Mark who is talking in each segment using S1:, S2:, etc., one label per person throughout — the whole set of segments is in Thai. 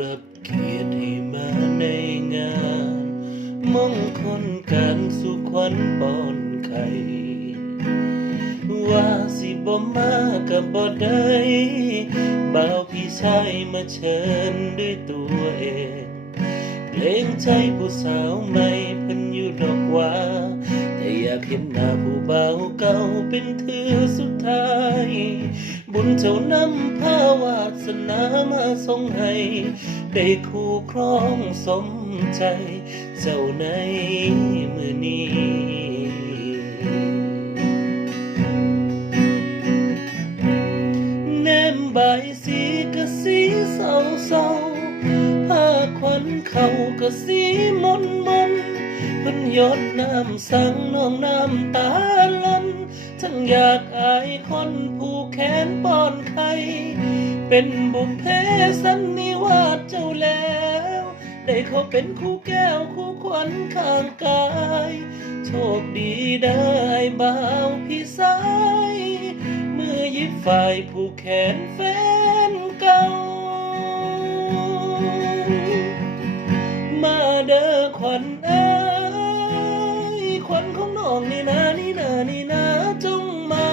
S1: รับเกียรติให้มาในงานมงคลการสุขวัญปอนไข่ว่าสิบ่มากับบ่ได้บ่าวพี่ชายมาเชิญด้วยตัวเองเกรงใจผู้สาวใหม่เพิ่นอยู่ดอกว่า แต่อยากเห็นหน้าผู้ บาวเก่าเป็นเธอสุดท้าย บุญเจ้านำพาวาสนามาส่งให้ ได้คู่ครองสมใจ เจ้าในมือนี้แนมใบสีกะสีเศร้าเศร้าผ้าควันเข่ากะสีมนมน เพิ่นหยดน้ำสังน้องน้ำตาลันทั้งอยากอายคนผู้แขนป้อนไข่เป็นบุพเพสันนิวาสเจ้าแล้ว ได้เขาเป็นคู่แก้วคู่ขวัญข้างกาย โชคดีได้บ่าวพี่สาย เมื่อยิบฝ่ายผู้แขนแฟน ขวัญเอ้ยขวัญของน้องนี่นะนี่นะนี่นะจงมา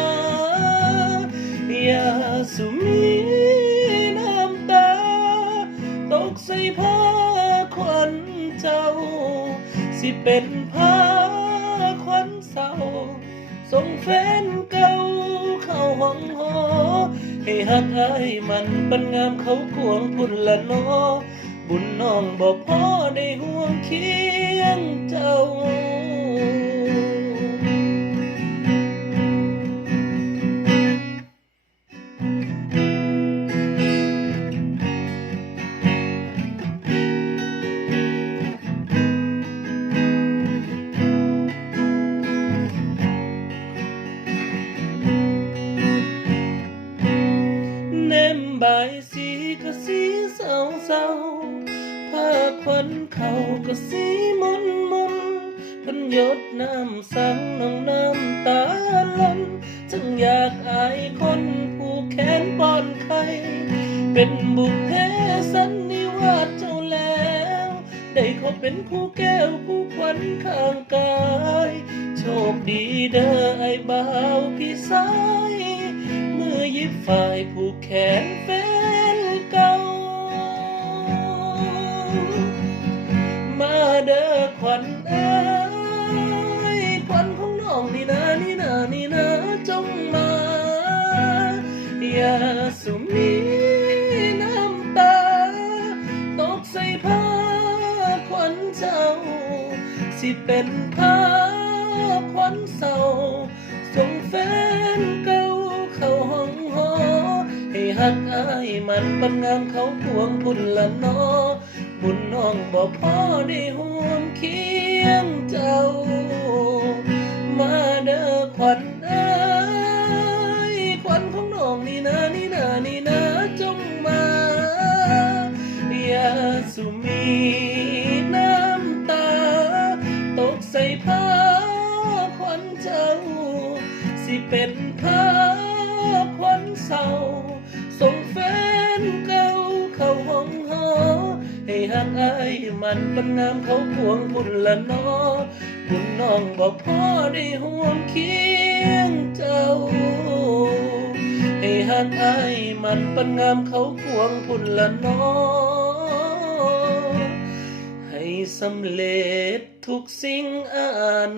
S1: อย่าสุมีน้ำตา ตกใส่ผ้าขวัญเจ้า สิเป็นผ้าขวัญเศร้าส่งแฟนเก่าเข้าห้องหอให้หักอายมันปันงามเขาควงพุ่นละนอ บุญน้องบอกพ่อได้ห่วงเคียงเจ้า ควันเขาก็สีมนมนพันยดน้ำสังน้องน้ำตาลันจึงอยากอายคนผู้แขนป้อนไข่เป็นบุพเพสันนิวาสเจ้าแล้ว ได้เขาเป็นผู้แก้วผู้ขวัญข้างกาย โชคดีเด้อไอ้บ่าวพี่สายมือยิบฝ่ายผู้แขนแฟ สิเป็นภาพควันเศร้าส่งแฟนเก่าเข้าห้องหอ ให้หักอายมันปันงามเขาพวงพุ่นละนอ บุญน้องบอกพ่อได้ห่วงเคียงเจ้า มาเด้อควัน เป็นผ้าขวัญเศร้า ส่งแฟนเก่าเข้าห้องหอ ให้หักอายมันปันงามเขาพวงบุญละนอบุญน้องบอกพ่อได้ห่วงเคียงเจ้า ให้หักอายมันปันงามเขาพวงบุญละนอให้สำเร็จทุกสิ่งอัน